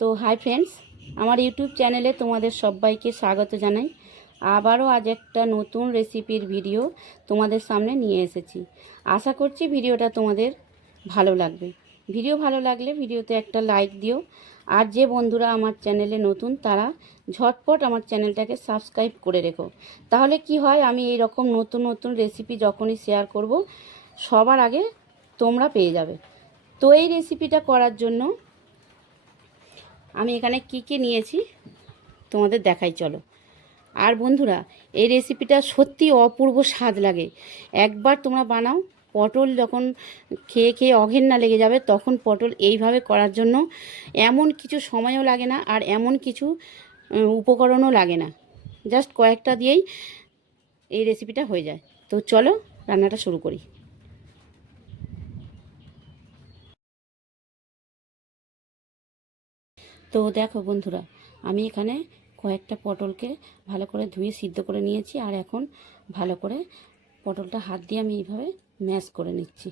তো hi friends, আমার YouTube চ্যানেলে তোমাদের সবাইকে স্বাগত জানাই। আবারও আজ একটা নতুন রেসিপির ভিডিও তোমাদের সামনে নিয়ে এসেছি। আশা করছি ভিডিওটা তোমাদের ভালো লাগবে। ভিডিও ভালো লাগলে ভিডিওতে একটা লাইক দিও। আর যে বন্ধুরা আমার চ্যানেলে নতুন তারা ঝটপট আমার চ্যানেলটাকে সাবস্ক্রাইব করে রেখো। তাহলে কি হয়, আমি এই রকম নতুন নতুন রেসিপি যখনই শেয়ার করব সবার আগে তোমরা পেয়ে যাবে। তো এই রেসিপিটা করার জন্য আমি এখানে কি নিয়েছি তোমাদের দেখাই চলো। আর বন্ধুরা, এই রেসিপিটা সত্যি অপূর্ব স্বাদ লাগে। একবার তোমরা বানাও। পটল যখন খেয়ে খেয়ে অঘেন্না লেগে যাবে তখন পটল এইভাবে করার জন্য এমন কিছু সময়ও লাগে না, আর এমন কিছু উপকরণও লাগে না। জাস্ট কয়েকটা দিয়েই এই রেসিপিটা হয়ে যায়। তো চলো রান্নাটা শুরু করি। তো দেখো বন্ধুরা, আমি এখানে কয়েকটা পটলকে ভালো করে ধুয়ে সিদ্ধ করে নিয়েছি। আর এখন ভালো করে পটলটা হাত দিয়ে আমি এইভাবে ম্যাশ করে নিচ্ছি।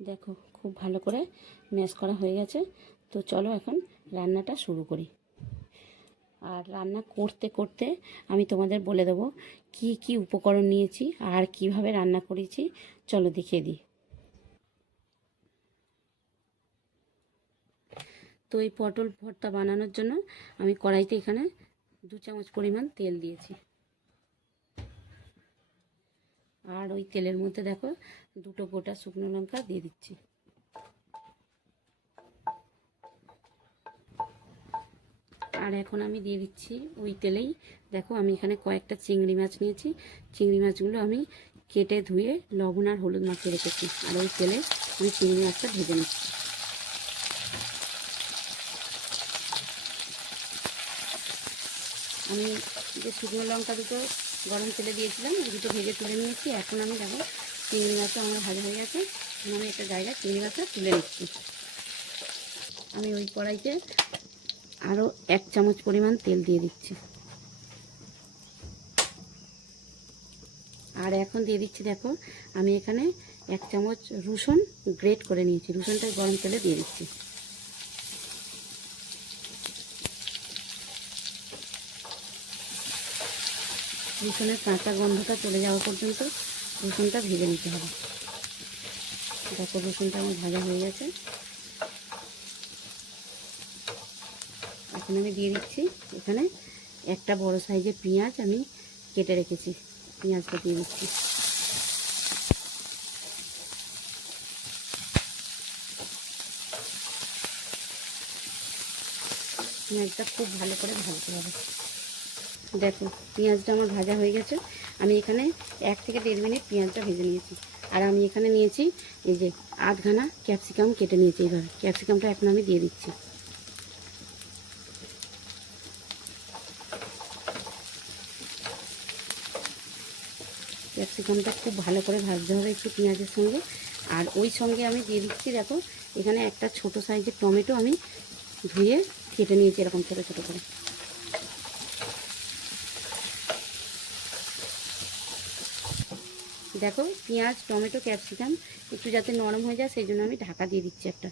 দেখো খুব ভালো করে ম্যাশ করা হয়ে গেছে। তো চলো এখন রান্নাটা শুরু করি। আর রান্না করতে করতে আমি তোমাদের বলে দেবো কি কি উপকরণ নিয়েছি আর কিভাবে রান্না করেছি। চলো দেখিয়ে দিই। তো এই পটল ভর্তা বানানোর জন্য আমি কড়াইতে এখানে 2 চামচ পরিমাণ তেল দিয়েছি। আর ওই তেলের মধ্যে দেখো 2টো গোটা শুকনো লঙ্কা দিয়ে দিচ্ছি। আর এখন আমি দিয়ে দিচ্ছি ওই তেলেই, দেখো আমি এখানে কয়েকটা চিংড়ি মাছ নিয়েছি। চিংড়ি মাছগুলো আমি কেটে ধুয়ে লবণ আর হলুদ মাখিয়ে রেখেছি। আর ওই তেলে আমি চিংড়ি মাছটা ভেজে নিচ্ছি। আমি যে শুকনো লঙ্কা দুটো গরম তেলে দিয়েছিলাম ওই দুটো ভেজে তুলে নিয়েছি। এখন আমি দেখো চিংড়ি মাছটা আমার ভাজা হয়ে গেছে। আমি একটা জায়গায় চিংড়ি মাছটা তুলে নিচ্ছি। আমি ওই কড়াইতে আরও 1 চামচ পরিমাণ তেল দিয়ে দিচ্ছি। আর এখন দিয়ে দিচ্ছি, দেখো আমি এখানে 1 চামচ রসুন গ্রেট করে নিয়েছি। রসুনটা গরম তেলে দিয়ে দিচ্ছি। রসুনের কাঁচা গন্ধটা চলে যাওয়া পর্যন্ত রসুনটা ভেজে নিতে হবে। দেখো রসুনটা আমার ভাজা হয়ে গেছে। এখন আমি দিয়ে দিচ্ছি এখানে একটা বড় সাইজের পেঁয়াজ আমি কেটে রেখেছি। পেঁয়াজটা দিয়ে দিচ্ছি। পেঁয়াজটা খুব ভালো করে ভাজতে হবে। দেখো পেঁয়াজটা আমার ভাজা হয়ে গেছে। আমি এখানে 1 থেকে 1.5 মিনিট পেঁয়াজটা ভেজে নিয়েছি। আর আমি এখানে নিয়েছি এই যে আধখানা ক্যাপসিকাম কেটে নিয়েছি। এইভাবে ক্যাপসিকামটা এখন আমি দিয়ে দিচ্ছি। ক্যাপসিকামটা খুব ভালো করে ভাজতে হবে একটু পেঁয়াজের সঙ্গে। আর ওই সঙ্গে আমি দিয়ে দিচ্ছি, দেখো এখানে একটা ছোট সাইজের টমেটো আমি ধুয়ে কেটে নিয়েছি এরকম ছোটো ছোটো করে। দেখো পেঁয়াজ টমেটো ক্যাপসিকাম একটু যাতে নরম হয়ে যায় সেই জন্য আমি ঢাকা দিয়ে দিচ্ছি একটা।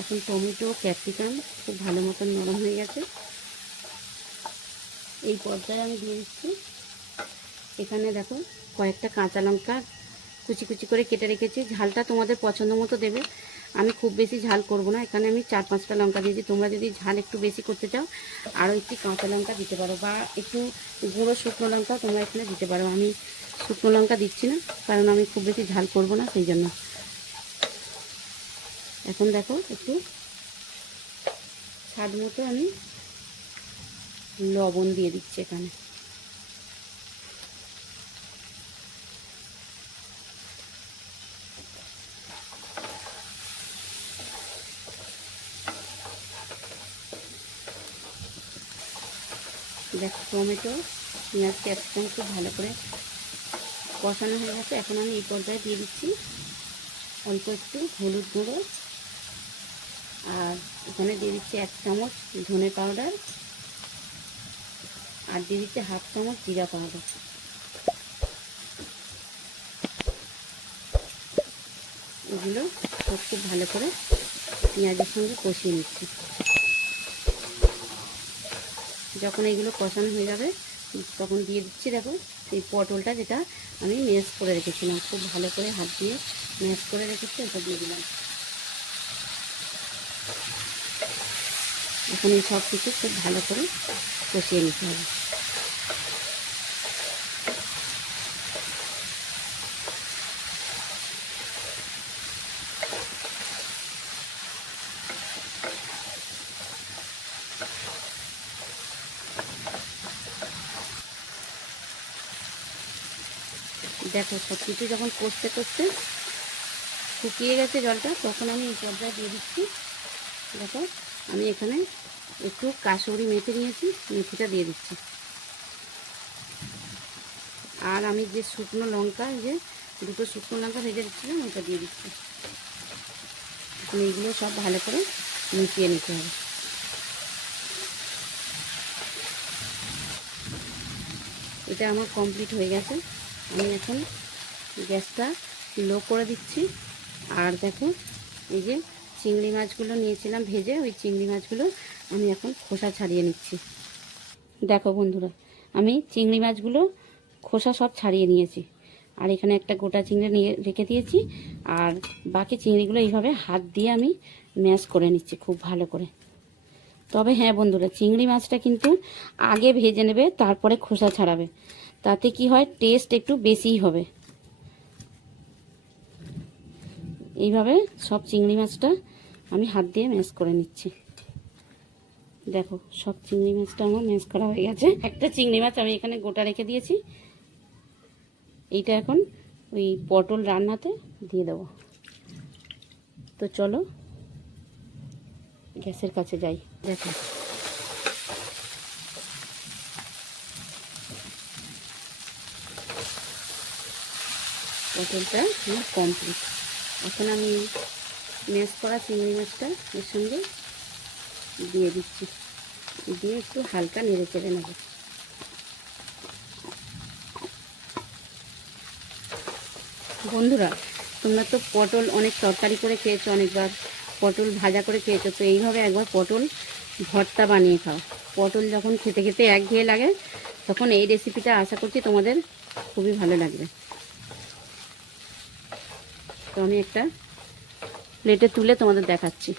এখন টমেটো ক্যাপসিকাম খুব ভালো মতন নরম হয়ে গেছে। এই পর্যায়ে আমি দিয়ে দিচ্ছি এখানে দেখো কয়েকটা কাঁচা লঙ্কা কুচি কুচি করে কেটে রেখেছি। ঝালটা তোমাদের পছন্দ মতো দেবে। আমি খুব বেশি ঝাল করব না, এখানে আমি 4-5টা লঙ্কা দিয়েছি। তোমরা যদি ঝাল একটু বেশি করতে চাও আরও একটি কাঁচা লঙ্কা দিতে পারো, বা একটু গুঁড়ো শুকনো লঙ্কা তোমরা এখানে দিতে পারো। আমি শুকনো লঙ্কা দিচ্ছি না, কারণ আমি খুব বেশি ঝাল করব না সেই জন্য। এখন দেখো একটু স্বাদ মতো আমি লবণ দিয়ে দিচ্ছি এখানে। দেখো টমেটো পেঁয়াজ ক্যাপসিকাম খুব ভালো করে কষানো হয়ে গেছে। এখন আমি এই পর্যায়ে দিয়ে দিচ্ছি অল্প একটু হলুদ গুঁড়ো। আর এখানে দিয়ে দিচ্ছি 1 চামচ ধনে পাউডার। আর দিয়ে দিচ্ছি 1/2 চামচ জিরা পাউডার। এগুলো সব খুব ভালো করে পেঁয়াজের সঙ্গে কষিয়ে নিচ্ছি। যখন এগুলো কষানো হয়ে যাবে তখন দিয়ে দিচ্ছি, দেখো এই পটলটা যেটা আমি ম্যাশ করে রেখেছিলাম, খুব ভালো করে হাত দিয়ে ম্যাশ করে রেখেছি, ওটা দিয়ে দিলাম। এখন এই সব কিছু খুব ভালো করে কষিয়ে নিতে হবে। দেখো সব কিছু যখন কষতে কষতে শুকিয়ে গেছে জলটা, তখন আমি এই পর্যায়ে দিয়ে দিচ্ছি। দেখো আমি এখানে একটু কাসুরি মেথি নিয়েছি, মেথিটা দিয়ে দিচ্ছি। আর আমি যে শুকনো লঙ্কা, যে দুটো শুকনো লঙ্কা ভেজে দিচ্ছিলাম, ওটা দিয়ে দিচ্ছি। এখন এইগুলো সব ভালো করে মিশিয়ে নিতে হবে। এটা আমার কমপ্লিট হয়ে গেছে। আমি এখন গ্যাসটা লো করে দিচ্ছি। আর দেখো এই যে চিংড়ি মাছগুলো নিয়েছিলাম ভেজে, ওই চিংড়ি মাছগুলো আমি এখন খোসা ছাড়িয়ে নিচ্ছি। দেখো বন্ধুরা, আমি চিংড়ি মাছগুলো খোসা সব ছাড়িয়ে নিয়েছি। আর এখানে একটা গোটা চিংড়ি নিয়ে রেখে দিয়েছি। আর বাকি চিংড়িগুলো এইভাবে হাত দিয়ে আমি ম্যাশ করে নিচ্ছি খুব ভালো করে। তবে হ্যাঁ বন্ধুরা, চিংড়ি মাছটা কিন্তু আগে ভেজে নেবে, তারপরে খোসা ছাড়াবে, তাতে কি হয় টেস্ট একটু বেশিই হবে। এইভাবে সব চিংড়ি মাছটা আমি হাত দিয়ে ম্যাশ করে নিচ্ছি। দেখো সব চিংড়ি মাছটা আমার ম্যাশ করা হয়ে গেছে। একটা চিংড়ি মাছ আমি এখানে গোটা রেখে দিয়েছি। এইটা এখন ওই পটল রান্নাতে দিয়ে দেবো। তো চলো গ্যাসের কাছে যাই। দেখো পটলটা আমার কমপ্লিট। এখন আমি ম্যাশ করা চিংড়ি মাছটা এর সঙ্গে দিয়ে দিচ্ছি, দিয়ে একটু হালকা নেড়ে চেড়ে নেব। বন্ধুরা, তোমরা তো পটল অনেক তরকারি করে খেয়েছো, অনেকবার পটল ভাজা করে খেয়েছো, তো এইভাবে একবার পটল ভর্তা বানিয়ে খাও। পটল যখন খেতে খেতে একঘেয়ে লাগে, তখন এই রেসিপিটা আশা করছি তোমাদের খুবই ভালো লাগবে। তো আমি একটা প্লেটে তুলে তোমাদের দেখাচ্ছি।